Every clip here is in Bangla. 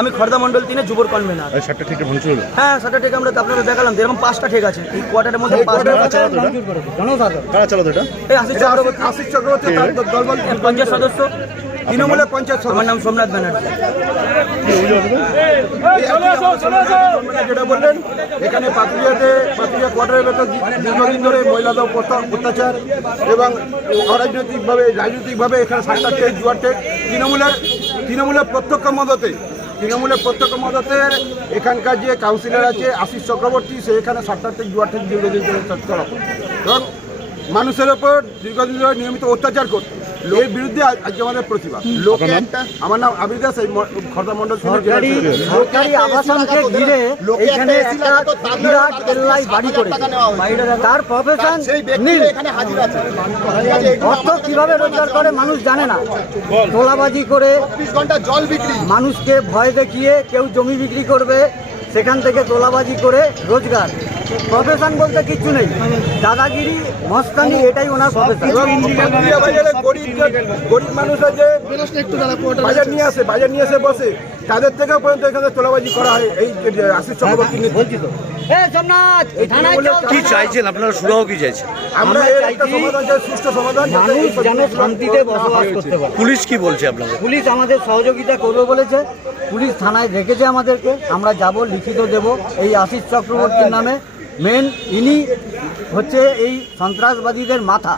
আমি খর্দা মন্ডল 3 যুবর কনভেনার। সাতটা থেকে ভাঙচুর হলো? হ্যাঁ, সাতটা থেকে আমরা আপনাদের দেখালাম, এরকম 5টা ঠিক আছে এই কোয়ার্টারের মধ্যে। 5টা কারা চালাতো এটা? এই আশিস চক্রবর্তী দলবল পঞ্চায়েত সদস্য, তৃণমূলের পঞ্চায়েত। আমার নাম সোমনাথ ব্যানার্জি। যেটা বললেন, এখানে পাতুরিয়া কোয়ার্টারের ভেতর দীর্ঘদিন ধরে মহিলাদের অত্যাচার এবং রাজনৈতিকভাবে এখানে সাতটা টেক জুয়ার টেক তৃণমূলের প্রত্যক্ষ মদতে এখানকার যে কাউন্সিলর আছে আশিস চক্রবর্তী, সে এখানে সাতটা টেক জুয়ার টেক দীর্ঘদিন ধরে চলাফল এবং মানুষের ওপর দীর্ঘদিন ধরে নিয়মিত অত্যাচার করতো। এর বিরুদ্ধে আজকে আমাদের প্রতিবাদ। আমার নাম আবির দাস, এই খর্দা মন্ডল। সরকারি আবাসনকে ঘিরে এখানে একটা বিরাট কেল্লাই বাড়ি করে, তার প্রফেশন নীল। অর্থ কিভাবে রোজগার করে মানুষ জানে না, তোলাবাজি করে জল বিক্রি, মানুষকে ভয় দেখিয়ে কেউ জমি বিক্রি করবে, সেখান থেকে তোলাবাজি করে রোজগার। প্রফেশন বলতে কিচ্ছু নেই, দাদাগিরি মস্তানি, এটাই ওনার প্রফেশন। গরিব মানুষ আছে, বাজার নিয়ে আসে বসে, তাদের থেকেও পর্যন্ত এখানে তোলাবাজি করা হয় এই আশিস চক্রবর্তী নির্দেশিত। কি চাইছেন আপনারা? সুরাহ কি চাইছেন? আমরা এর একটা সমাধান চাই, সুষ্ঠু সমাধান। মানুষ যেন শান্তিতে বসবাস করতে পারে। পুলিশ কি বলছে আপনাদের? পুলিশ আমাদের সহযোগিতা করবে বলেছে, পুলিশ থানায় রেখেছে আমাদেরকে, আমরা যাব, লিখিত দেব। এই আশিস চক্রবর্তীর নামে মেন, ইনি হচ্ছে এই সন্ত্রাসবাদীদের মাথা,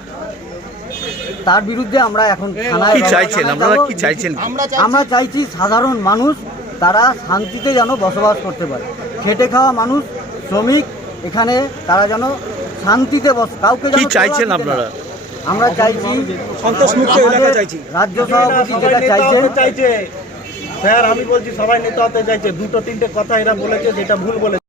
তার বিরুদ্ধে আমরা এখন থানায়। কি চাইছেন আপনারা? কি চাইছেন? আমরা চাইছি সাধারণ মানুষ তারা শান্তিতে যেন বসবাস করতে পারে, খেটে খাওয়া মানুষ, শ্রমিক, এখানে তারা যেন শান্তিতে কাউকে। কি চাইছেন আপনারা? আমরা চাইছি সন্তোষমুক্ত এলাকা চাইছি। রাজ্য সভাপতি যেটা চাইছে, স্যার আমি বলছি সবাই নেতা হতে চাইছে, দুটো তিনটে কথা এরা বলেছে যেটা ভুল বলেছে।